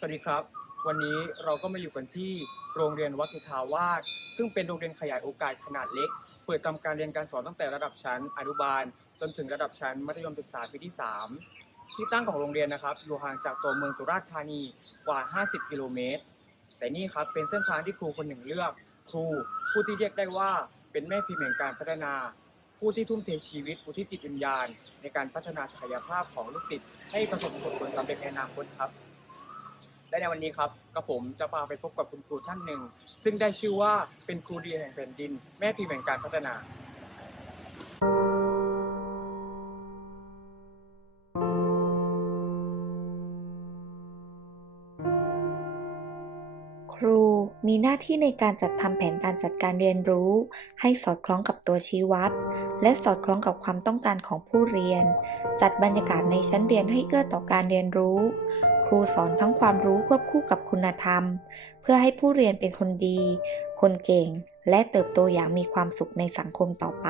สวัสดีครับ วันนี้เราก็มาอยู่กันที่โรงเรียนวัดสุทาวาสซึ่งเป็นโรงเรียนขยายโอกาสขนาดเล็ก เปิดทำการเรียนการสอนตั้งแต่ระดับชั้นอนุบาล จนถึงระดับชั้นมัธยมศึกษาปีที่ 3 ที่ตั้งของโรงเรียนนะครับ อยู่ห่างจากตัวเมืองสุราษฎร์ธานีกว่า 50 กิโลเมตร แต่นี่ครับเป็นเส้นทางที่ครูคนหนึ่งเลือก ครูผู้ที่เรียกได้ว่าเป็นแม่พิมพ์แห่งการพัฒนาผู้ที่ทุ่มเทชีวิตอุทิศจิตวิญญาณ ในการพัฒนาศักยภาพของลูกศิษย์ให้ประสบผลสำเร็จในอนาคตครับ และในวันนี้ครับกระผมจะพาไปพบกับคุณครูท่านหนึ่ง ซึ่งได้ชื่อว่าเป็นครูดีแห่งแผ่นดิน แม่พิมพ์แห่งการพัฒนา ครูมีหน้าที่ในการจัดทำแผนการจัดการเรียนรู้ ให้สอดคล้องกับตัวชี้วัด และสอดคล้องกับความต้องการของผู้เรียน จัดบรรยากาศในชั้นเรียนให้เอื้อต่อการเรียนรู้ ครูสอนทั้งความรู้ควบคู่กับคุณธรรม เพื่อให้ผู้เรียนเป็นคนดี คนเก่ง และเติบโตอย่างมีความสุขในสังคมต่อไป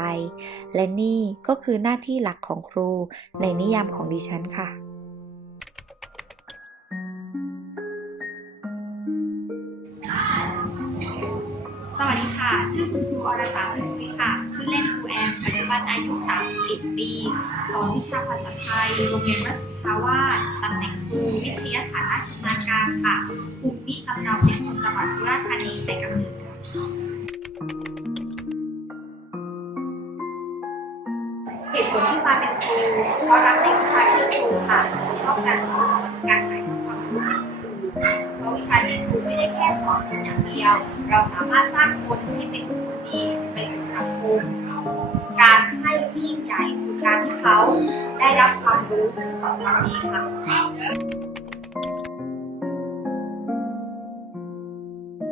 และนี่ก็คือหน้าที่หลักของครูในนิยามของดิฉันค่ะสวัสดีค่ะ ชื่อคุณครูอรสาเพ็ญวิค่ะ ชื่อเล่นครูแอม บันอายุ 31 ปีสอนวิชาภาษาไทย โรงเรียนวัดสุทาวาสตำแหน่งครูวิทยาฐานะชำนาญการค่ะภูมิลำเนาเป็นคนจังหวัดสุราษฎร์ธานีแต่กำเนิดค่ะเหตุผลที่มาเป็นครูเพราะรักในวิชาชีพครูค่ะชอบการสอนการถ่ายความรู้เพราะวิชาชีพครูไม่ได้แค่สอนคนอย่างเดียว เราสามารถสร้างคนให้เป็นคนดีไปสู่สังคมการ ให้ที่ยิ่งใหญ่คือการที่เขาได้รับความรู้เกี่ยวกับความดีค่ะ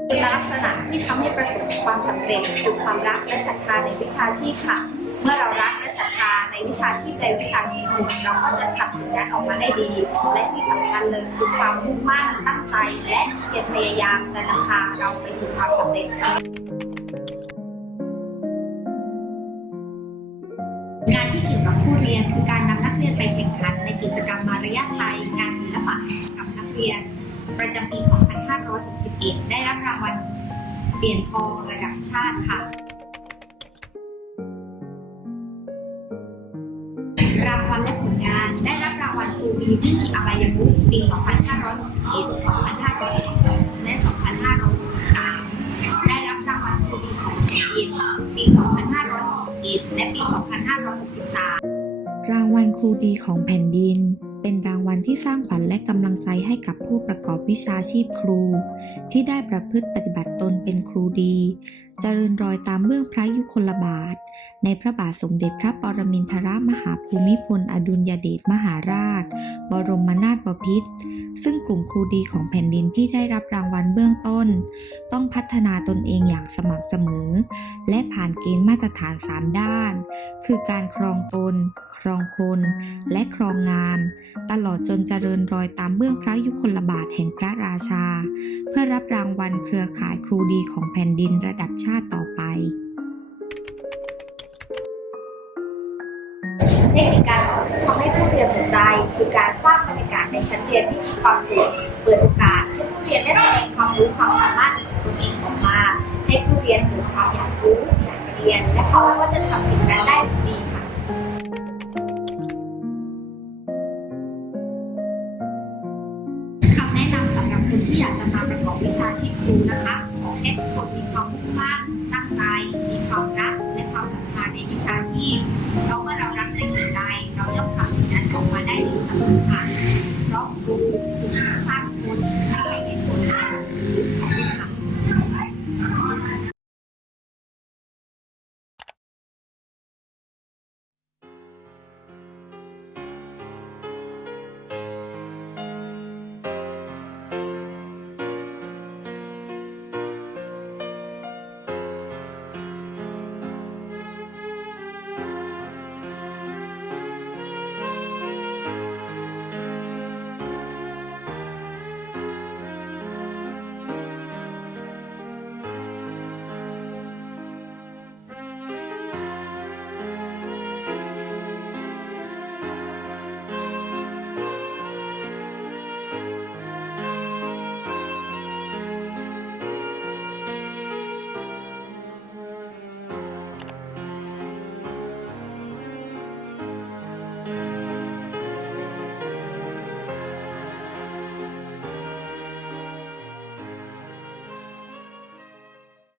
คุณลักษณะที่ทำให้ประสบความสำเร็จคือความรักและศรัทธาในวิชาชีพค่ะ เมื่อเรารักและศรัทธาในวิชาชีพใดวิชาชีพหนึ่งเราก็จะทำสิ่งนั้นออกมาได้ดี และที่สำคัญเลยคือความมุ่งมั่นตั้งใจและเพียรพยายามจะนำพาเราไปสู่ความสำเร็จค่ะ ไปแข่งขันในกิจกรรมมารยาทไทยงานศิลปะกับนักเรียน ประจำปี 2561 ได้รับรางวัลเหรียญทองระดับชาติค่ะ รางวัลและผลงานได้รับรางวัลครูดีที่มีอบายมุขปี 2561 2562และ 2563 ได้รับรางวัลครูดีของแผ่นดินปี 2561 และปี 2563 รางวัลครูดีของแผ่นดิน เป็นรางวัลที่สร้างขวัญและกำลังใจให้กับผู้ประกอบวิชาชีพครู ที่ได้ประพฤติปฏิบัติตนเป็นครูดีเจริญรอยตามเบื้องพระยุคลบาท ในพระบาทสมเด็จพระปรมินทรมหาภูมิพล อดุลยเดชมหาราช บรมนาถบพิตรซึ่งกลุ่มครูดีของแผ่นดินที่ได้รับรางวัลเบื้องต้น ต้องพัฒนาตนเองอย่างสม่ำเสมอ และผ่านเกณฑ์มาตรฐาน 3 ด้าน คือการครองตน ครองคน และครองงานตลอดจนเจริญรอยตามเบื้องพระยุคลบาทแห่งพระราชา เพื่อรับรางวัลเครือข่ายครูดีของแผ่นดินระดับชาติต่อไป เทคนิคการสอนที่ทำให้ผู้เรียนสนใจ คือการสร้างบรรยากาศในชั้นเรียนที่มีความสุขเปิดโอกาสให้ผู้เรียนได้แสดงความรู้ความสามารถของตนเองออกมาให้ผู้เรียนเกิดความอยากรู้อยากเรียน และเขาก็จะทำสิ่งนั้นได้ นที่อยากจะมาประกอบวิชาชีพครูนะคะ ขอให้ทุกคนมีความมุ่งมั่นตั้งใจ มีความรักและความศรัทธาในวิชาชีพ เพราะเมื่อเรารักในสิ่งใด เราย่อมทำสิ่งนั้นออกมาได้ดีเสมอค่ะ